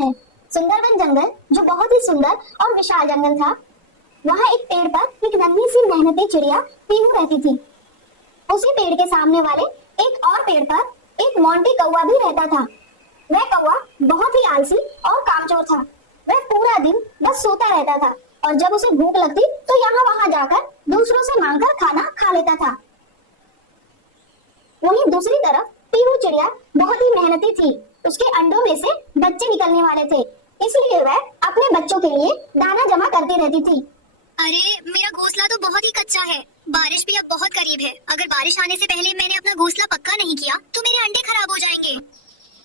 बात है। सुंदरवन जंगल जो बहुत ही सुंदर और विशाल जंगल था, वहाँ एक पेड़ पर एक नन्ही सी मेहनती चिड़िया पीहू रहती थी। उसी पेड़ के सामने वाले एक और पेड़ पर एक मोंटी कौवा भी रहता था। वह कौवा बहुत ही आलसी और कामचोर था। वह पूरा दिन बस सोता रहता था और जब उसे भूख लगती तो यहाँ वहाँ जाकर दूसरों से मांगकर खाना खा लेता था। वहीं दूसरी तरफ पीहू चिड़िया बहुत ही मेहनती थी। उसके अंडों में से बच्चे निकलने वाले थे, इसलिए वह अपने बच्चों के लिए दाना जमा करती रहती थी। अरे मेरा घोंसला तो बहुत ही कच्चा है, बारिश भी अब बहुत करीब है। अगर बारिश आने से पहले मैंने अपना घोंसला पक्का नहीं किया तो मेरे अंडे खराब हो जाएंगे।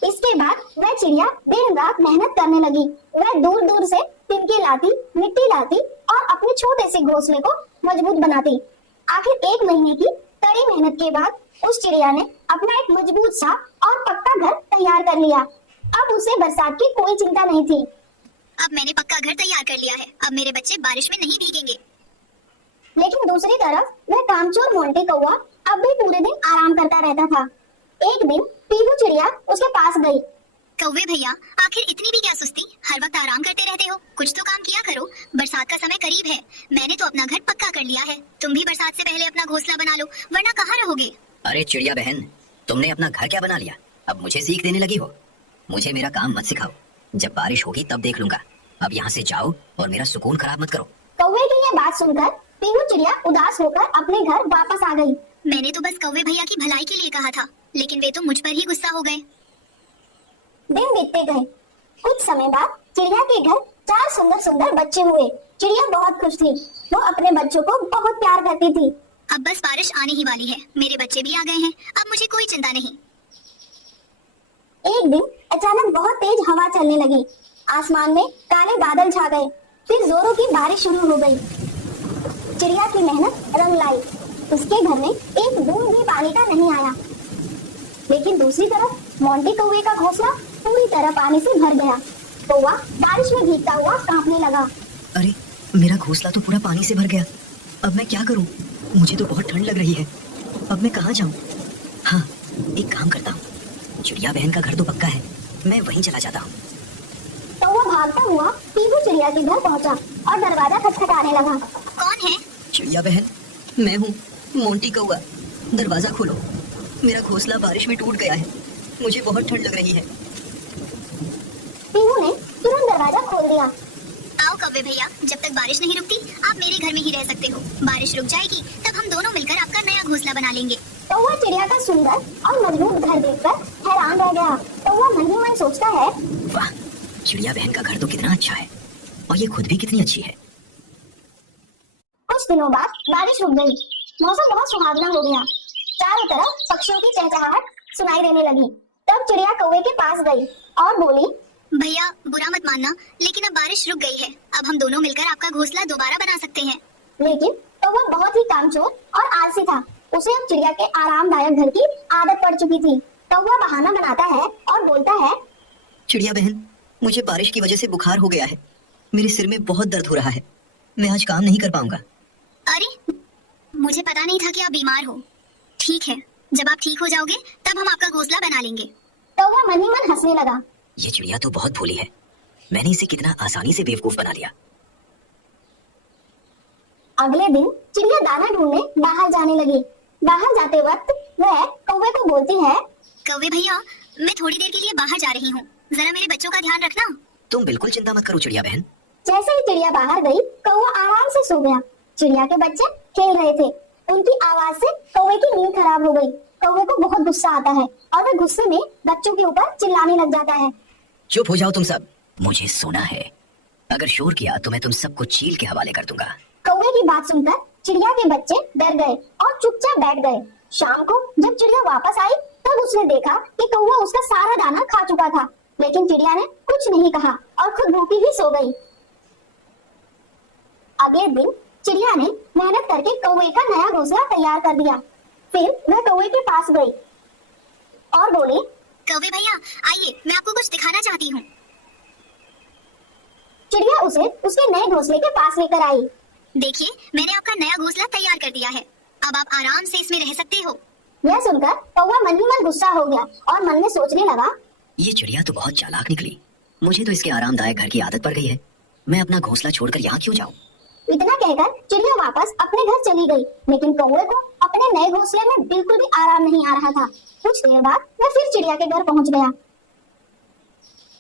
इसके बाद वह चिड़िया दिन रात मेहनत करने लगी। वह दूर दूर से तिनके लाती, मिट्टी लाती और अपने छोटे से घोंसले को मजबूत बनाती। आखिर एक महीने की कड़ी मेहनत के बाद उस चिड़िया ने अपना एक मजबूत सा और पक्का घर तैयार कर लिया। अब उसे बरसात की कोई चिंता नहीं थी। अब मैंने पक्का घर तैयार कर लिया है, अब मेरे बच्चे बारिश में नहीं भीगेंगे। लेकिन दूसरी तरफ वह कामचोर मोंटी कौवा अब भी पूरे दिन आराम करता रहता था। एक दिन पीहू चिड़िया उसके पास गई। कौवे भैया, आखिर इतनी भी क्या सुस्ती, हर वक्त आराम करते रहते हो, कुछ तो काम किया करो। बरसात का समय करीब है, मैंने तो अपना घर पक्का कर लिया है। तुम भी बरसात से पहले अपना घोंसला बना लो, वरना कहाँ रहोगे। अरे चिड़िया बहन, तुमने अपना घर क्या बना लिया, अब मुझे सीख देने लगी हो। मुझे मेरा काम मत सिखाओ, जब बारिश होगी तब देख लूंगा। अब यहाँ से जाओ और मेरा सुकून खराब मत करो। कौवे की ये बात सुनकर पीहू चिड़िया उदास होकर अपने घर वापस आ गई। मैंने तो बस कौवे भैया की भलाई के लिए कहा था, लेकिन वे तो मुझ पर ही गुस्सा हो गए। दिन बीतते गए। कुछ समय बाद चिड़िया के घर 4 सुंदर सुंदर बच्चे हुए। चिड़िया बहुत खुश थी। वो अपने बच्चों को बहुत प्यार करती थी। अब बस बारिश आने ही वाली है, मेरे बच्चे भी आ गए हैं, अब मुझे कोई चिंता नहीं। एक दिन अचानक बहुत तेज हवा चलने लगी। आसमान में काले बादल छा गए। फिर जोरों की बारिश शुरू हो गई। चिड़िया की मेहनत रंग लाई। उसके घर में एक बूंद भी पानी का नहीं आया। लेकिन दूसरी तरफ मोंटी कौवे का घोंसला पूरी तरह पानी से भर गया। कौवा बारिश में भीगता हुआ कांपने लगा। अरे मेरा घोंसला तो पूरा पानी से भर गया, अब मैं क्या करूं? मुझे तो बहुत ठंड लग रही है, अब मैं कहाँ जाऊं? हाँ, एक काम करता हूँ, चिड़िया बहन का घर तो पक्का है, मैं वहीं चला जाता हूँ। कौवा भागता हुआ पीहू चिड़िया के घर पहुँचा और दरवाजा खटखटाने लगा। कौन है? चिड़िया बहन, मैं हूँ मोंटी कौवा, दरवाजा खोलो, मेरा घोंसला बारिश में टूट गया है, मुझे बहुत ठंड लग रही है। पीहू ने तुरंत दरवाजा खोल दिया। आओ कौवे भैया, जब तक बारिश नहीं रुकती आप मेरे घर में ही रह सकते हो। बारिश रुक जाएगी तब हम दोनों मिलकर आपका नया घोंसला बना लेंगे। कौवा चिड़िया का सुंदर और मजबूत घर देखकर हैरान रह गया। कौवा मन ही मन सोचता है, वाह, चिड़िया बहन का घर तो कितना अच्छा है और ये खुद भी कितनी अच्छी है। कुछ दिनों बाद बारिश रुक गई। मौसम बहुत सुहावना हो गया। चारों तरफ पक्षियों की चहचहाहट सुनाई देने लगी। तब चिड़िया कौवे के पास गई और बोली, भैया बुरा मत मानना, लेकिन अब बारिश रुक गई है, अब हम दोनों मिलकर आपका घोंसला दोबारा बना सकते हैं। लेकिन कौवा बहुत ही कामचोर और आलसी था। उसे अब चिड़िया के आरामदायक घर की आदत पड़ चुकी थी। कौवा बहाना बनाता है और बोलता है, चिड़िया बहन, मुझे बारिश की वजह से बुखार हो गया है, मेरे सिर में बहुत दर्द हो रहा है, मैं आज काम नहीं कर पाऊंगा। अरे मुझे पता नहीं था कि आप बीमार हो। ठीक है, जब आप ठीक हो जाओगे तब हम आपका घोंसला बना लेंगे। कौवा मन ही मन हंसने लगा। ये चिड़िया तो बहुत भोली है, मैंने इसे कितना आसानी से बेवकूफ बना लिया। अगले दिन चिड़िया दाना ढूंढने बाहर जाने लगी। बाहर जाते वक्त वह कौवे को बोलती है, कौवे भैया, मैं थोड़ी देर के लिए बाहर जा रही हूँ, जरा मेरे बच्चों का ध्यान रखना। तुम बिल्कुल चिंता मत करो चिड़िया बहन। जैसे ही चिड़िया बाहर गई, कौवा आराम से सो गया। चिड़िया के बच्चे खेल रहे थे। उनकी आवाज से कौवे की नींद खराब हो गई। कौवे को बहुत गुस्सा आता है और वह गुस्से में बच्चों के ऊपर चिल्लाने लग जाता है। चुप हो जाओ तुम सब, मुझे सोना है, अगर शोर किया तो मैं तुम सबको चील के हवाले कर दूंगा। कौवे की बात सुनकर चिड़िया के बच्चे डर गए और चुपचाप बैठ गए। शाम को जब चिड़िया वापस आई तब उसने देखा कि कौवा उसका सारा दाना खा चुका था, लेकिन चिड़िया ने कुछ नहीं कहा और खुद भूखी ही सो गई। अगले दिन चिड़िया ने मेहनत करके कौवे का नया घोंसला तैयार कर दिया। फिर वह कौवे के पास गई और बोली, कौवे भैया आइए, मैं आपको कुछ दिखाना चाहती हूँ। चिड़िया उसे उसके नए घोंसले के पास लेकर आई। देखिए, मैंने आपका नया घोंसला तैयार कर दिया है, अब आप आराम से इसमें रह सकते हो। यह सुनकर कौवा मन ही मन गुस्सा हो गया और मन में सोचने लगा, ये चिड़िया तो बहुत चालाक निकली, मुझे तो इसके आरामदायक घर की आदत पड़ गई है। मैं अपना घोंसला छोड़कर यहाँ क्यों जाऊँ? इतना कहकर चिड़िया वापस अपने घर चली गई, लेकिन कौवे को अपने नए घोंसले में बिल्कुल भी आराम नहीं आ रहा था। कुछ देर बाद वह फिर चिड़िया के घर पहुंच गया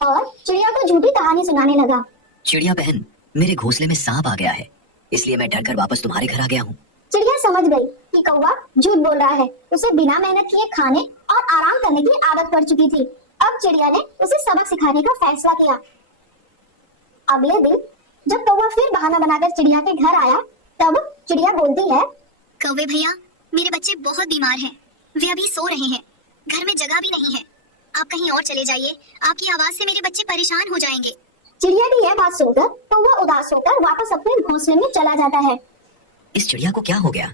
और चिड़िया को झूठी कहानी सुनाने लगा। चिड़िया बहन, मेरे घोंसले में सांप आ गया है, इसलिए मैं डरकर वापस तुम्हारे घर आ गया हूँ। चिड़िया समझ गई कि कौवा झूठ बोल रहा है। उसे बिना मेहनत किए खाने और आराम करने की आदत पड़ चुकी थी। अब चिड़िया ने उसे सबक सिखाने का फैसला किया। अगले दिन जब कौवा फिर बहाना बनाकर चिड़िया के घर आया, तब चिड़िया बोलती है, कौवे भैया, मेरे बच्चे बहुत बीमार हैं, वे अभी सो रहे हैं, घर में जगह भी नहीं है, आप कहीं और चले जाइए, आपकी आवाज से मेरे बच्चे परेशान हो जाएंगे। चिड़िया की यह बात सुनकर कौवा उदास होकर वापस अपने घोंसले में चला जाता है। इस चिड़िया को क्या हो गया?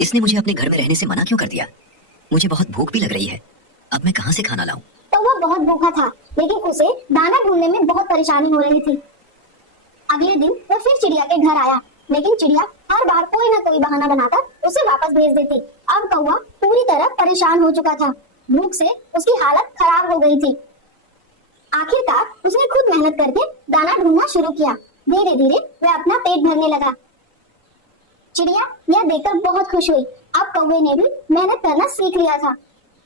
इसने मुझे अपने घर में रहने से मना क्यों कर दिया? मुझे बहुत भूख भी लग रही है, अब मैं कहाँ से खाना लाऊं? कौवा बहुत भूखा था, लेकिन उसे दाना ढूंढने में बहुत परेशानी हो रही थी। अगले दिन वह फिर चिड़िया के घर आया, लेकिन चिड़िया हर बार कोई ना कोई बहाना बनाकर उसे वापस भेज देती। अब कौवा पूरी तरह परेशान हो चुका था, भूख से उसकी हालत खराब हो गई थी। आखिरकार उसने खुद मेहनत करके दाना ढूंढना शुरू किया। धीरे धीरे वह अपना पेट भरने लगा। चिड़िया यह देखकर बहुत खुश हुई। अब कौवे ने भी मेहनत करना सीख लिया था।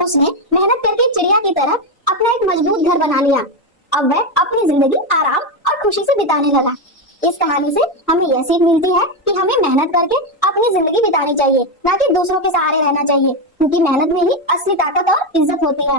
उसने मेहनत करके चिड़िया की तरह अपना एक मजबूत घर बना लिया। अब वह अपनी जिंदगी आराम और खुशी से बिताने लगा। इस कहानी से हमें यह सीख मिलती है कि हमें मेहनत करके अपनी जिंदगी बितानी चाहिए, ना कि दूसरों के सहारे रहना चाहिए, क्योंकि मेहनत में ही असली ताकत और इज्जत होती है।